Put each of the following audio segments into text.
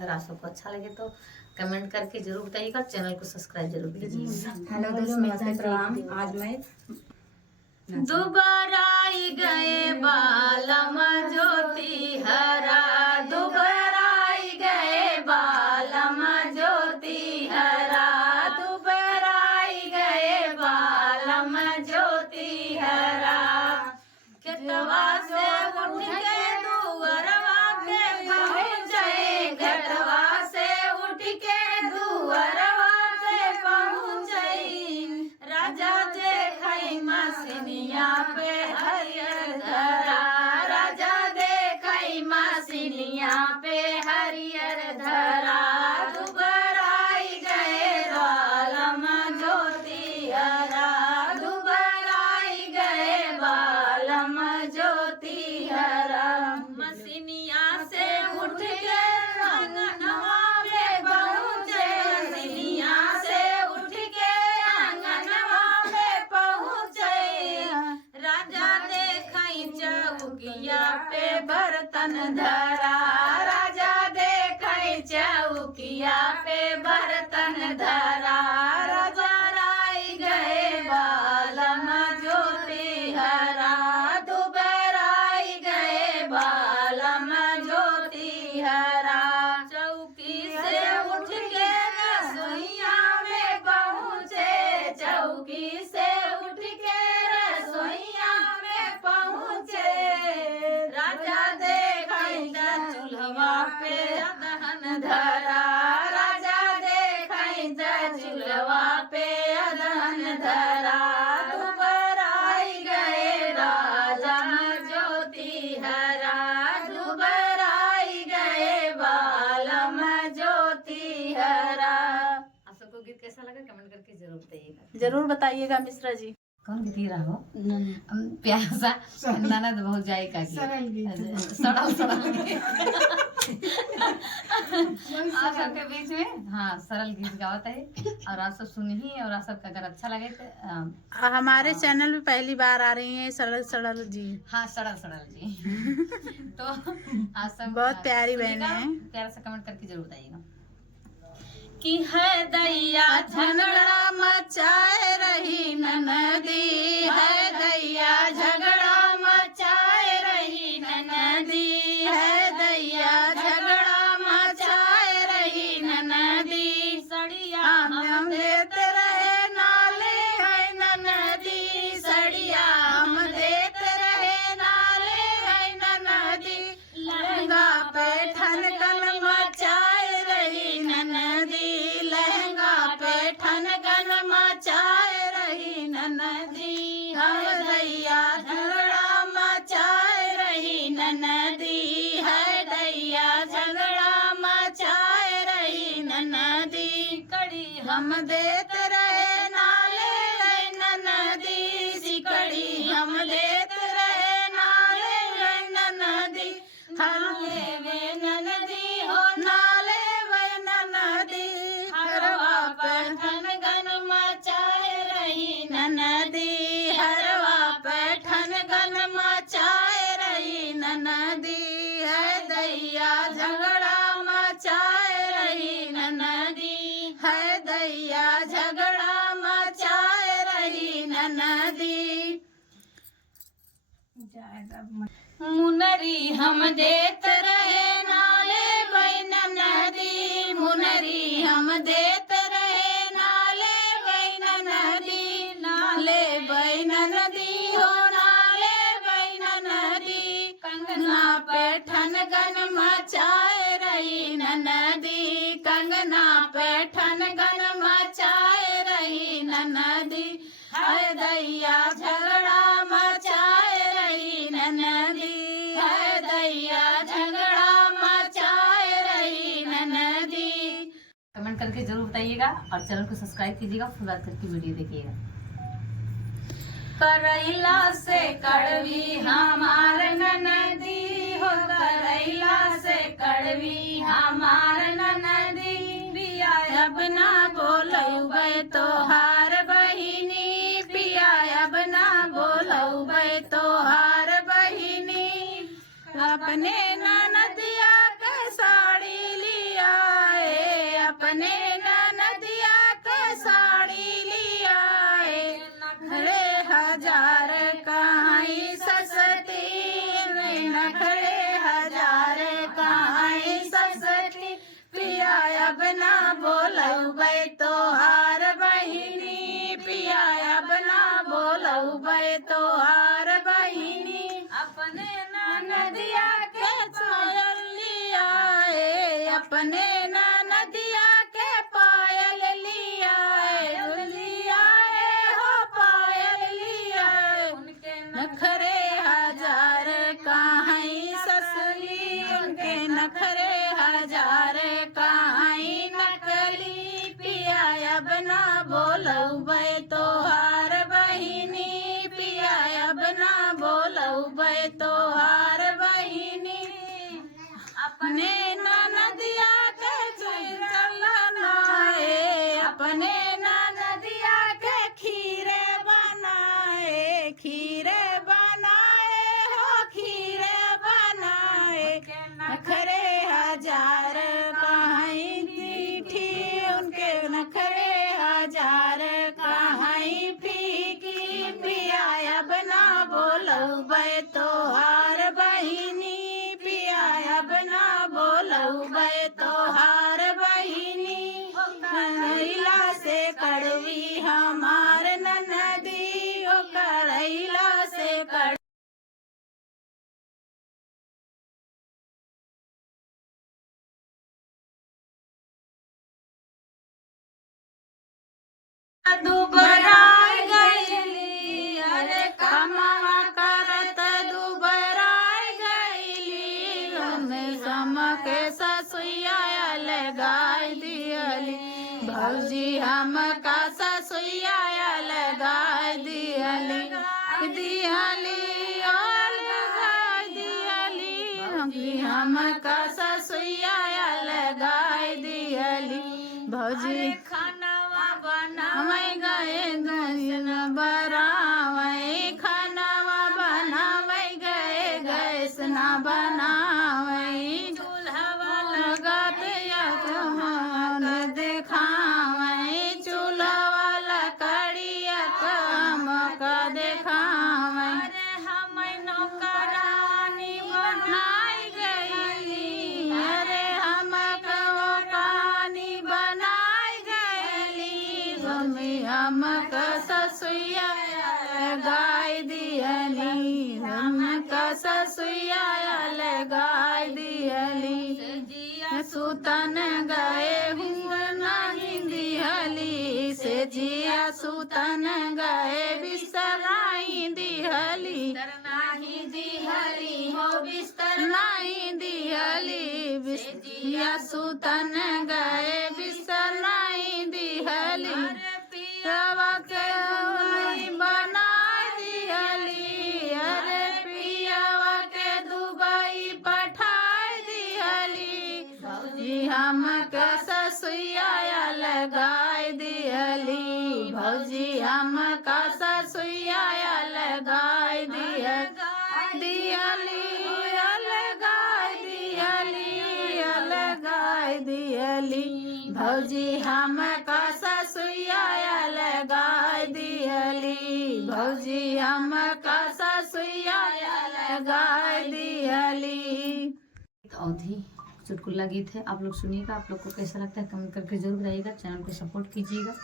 अगर आप सबको अच्छा लगे तो कमेंट करके जरूर बताइएगा, चैनल को सब्सक्राइब जरूर कीजिएगा। हेलो दोस्तों, नमस्ते, प्रणाम। आज मैं दोबारा आई गए बालम ज्योति हरा, दोबारा आई गए बालम ज्योति हरा, दोबारा आई गए बालम ज्योति हरा। खेतवा से उठ के दुअरवा पे पहुँचे, खेतवा से उठ के दुअरवा पे पहुँचे, राजा देखई मसीनिया पे हरियर धरा, राजा देखई मसीनिया पे हरियर धरा। दोबारा आई गए बालम ज्योति हरा, दोबारा आई गए बालम ज्योति हरा। मसीनिया से उठ के आंगनवा में पहुँचे, मसीनिया से उठ के आंगनवा में पहुँचे, राजा देखई चौकिया पे बर्तन धरा, राजा देखई चौकिया पे बर्तन धरा। राजा आई गए बालम ज्योति हरा, दोबारा आई गए बालम ज्योति हरा। चौकी से उठ के रसोईया में पहुँचे, चौकी से उठ के रसोईया में पहुँचे, राजा देखई चूल्हा पे अदहन धरा, राजा देखई चूल्हा पे अदहन धरा। दोबारा आई गए राजा ज्योति हरा, दोबारा आई गए बालम ज्योति हरा। आप सबको गीत कैसा लगा कमेंट करके जरूर बताइएगा। जरूर बताइएगा मिश्रा जी। कौन गीत गा रहा हो? प्यारा सा ननद बहुत जायका की सड़ल सड़ल गीत। आप सबके बीच में हाँ सरल गीत गावत है और आप सब सुनिए, और आप सबका अगर अच्छा लगे तो हमारे चैनल में पहली बार आ रही हैं सड़ल सड़ल जी। हाँ सड़ल सड़ल जी। तो आप सब बहुत प्यारी बहन है, प्यारा सा कमेंट करके जरूर बताइएगा कि है दैया झगड़ा मचाए रही ननदी, है दैया झगड़ा मचाए रही ननदी, है दैया झगड़ा मचाए रही ननदी। सड़िया हम देते रहे नाले है ननदी, सड़िया हम देते रहे नाले है ननदी। लहंगा पे ठनकन मचाए रही ननदी, लहंगा पे ठनकन मचाए रही ननदी। है दैया झगड़ा मचाए रही ननदी, है दैया झगड़ा मचाए रही ननदी। कड़ी हम देते रहे नाले है ननदी, सिकड़ी हम देते रहे नाले है ननदी। नाले वे ननदी हो नाले वे ननदी, हरवा पे ठनगन मचाए रही ननदी, हरवा पे ठनगन मचाए रही ननदी। है दैया झगड़ा मचाए रही ननदी, है दैया झगड़ा मचाए रही ननदी। मुनरी हम देत रहे नाले बैन नदी, मुनरी हम देत रहे नाले बैन नदी, नाले बैन नदी हो नाले बैन नदी। कंगना पे ठनगन मचाए रही ननदी, कंगना पे ठनगन मचाए रही ननदी। है दैया झगड़ा मचाए रही ननदी, है दैया झगड़ा मचाए रही ननदी। कमेंट करके जरूर बताइएगा और चैनल को सब्सक्राइब कीजिएगा, फिर बात करके वीडियो देखिएगा। करैला से कड़वी हमार ननदी हो, करैला से कड़वी हमार ननदी। पिया अब ना बोलबै तोहार बहिनी, पिया अब ना बोलबै तोहार बहिनी। अपने ननदिया के साड़ी लिया अपने नदिया के साड़ी लियाए नखरे हजार कहीं सस्ती नखरे हजार कहीं सस्ती पिया अब ना बोलबै तोहार बहिनी पिया अब ना बोलबै तोहार बहिनी अपने नदिया के पायल लियाए अपने नदिया के पायल लियाए लियाए हो पायल लियाए उनके नखरे हजार कहीं ससली उनके नखरे हजार कहीं नकली पिया अब ना बोलबै तोहार बहिनी पिया अब ना बोलबै तोहार बहिनी अपने नदिया के चलनाए अपने नदिया के खीरे बनाए हो खीरे बनाए नखरे हजार कहीं मीठी उनके नखरे हजार कहीं फीकी पिया अब ना बोलबै तोहार बहिनी पिया अब ना बोलबै तोहार बहिनी करैला से कड़वी हमार ननदी ओ करैला से कड़ दुबराई गईली अरे कमावा करत दुबराई गईली हमें समके ससुया लगाई दियली भौजी हम का ससुया लगाई दियली हम का ससुया लगाई दियली भौजी खानावा बनावे गए गैस न बरावे खानावा बनावे गए गैस न बनावे चूल्हा लगात या कहान देखावे चूल्हा लकड़िया काम का देखावे अरे हम नौकरानी बनाई गईली अरे हम कहानी बनाई गईली हम का ससुया लगाई दियली हम का ससुया लगाई दियली सुतन गए हुए नहीं दिहली से जिया सुतन गए बिस्तराई दिहली नहीं दिहली हो बिस्तर नहीं दिहली बिस्तिया सुतन गए बिस्तर नहीं दिहली रवा के बना दिहली अरे पियावा के दुबई पठा दिहली भौजी हम के ससुया लगाई दिहली भौजी हम का ससुया लगाई दियली भौजी हम का ससुया लगाई दियली भौजी हम का ससुया लगाई दियली। अवधि चुटकुला गीत है, आप लोग सुनिएगा। आप लोग को कैसा लगता है कमेंट करके जरूर बताइएगा। चैनल को सपोर्ट कीजिएगा,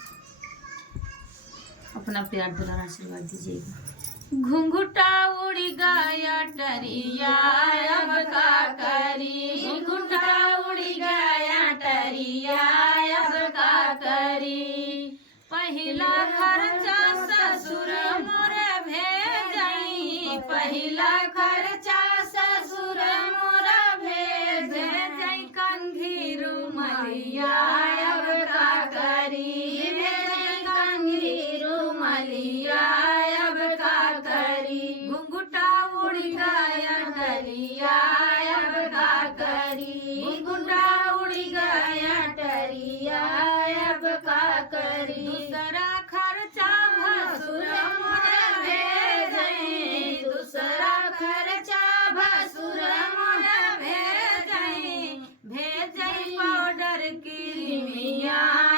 अपना प्यार दुलार आशीर्वाद दीजिएगा। घुंघुटा उड़ी गया टरिया अब का करी घुंघुटा उड़ी गया टरिया अब का करी पहिला खर्चा ससुर मोरे भेजई पहिला खर्चा ससुर मोरा भेजे जई कंघीरू मलिया अब का करी भेजे कंघीरू मलिया अब का करी घुंघुटा उड़ी गया टरिया अब का करी घुंघुटा उड़ी गया टरिया अब का करी दूसरा खर्चा भसुर मोरे भेजई दूसरा खर्चा भसुर मोरे भेजई पाउडर की निमिया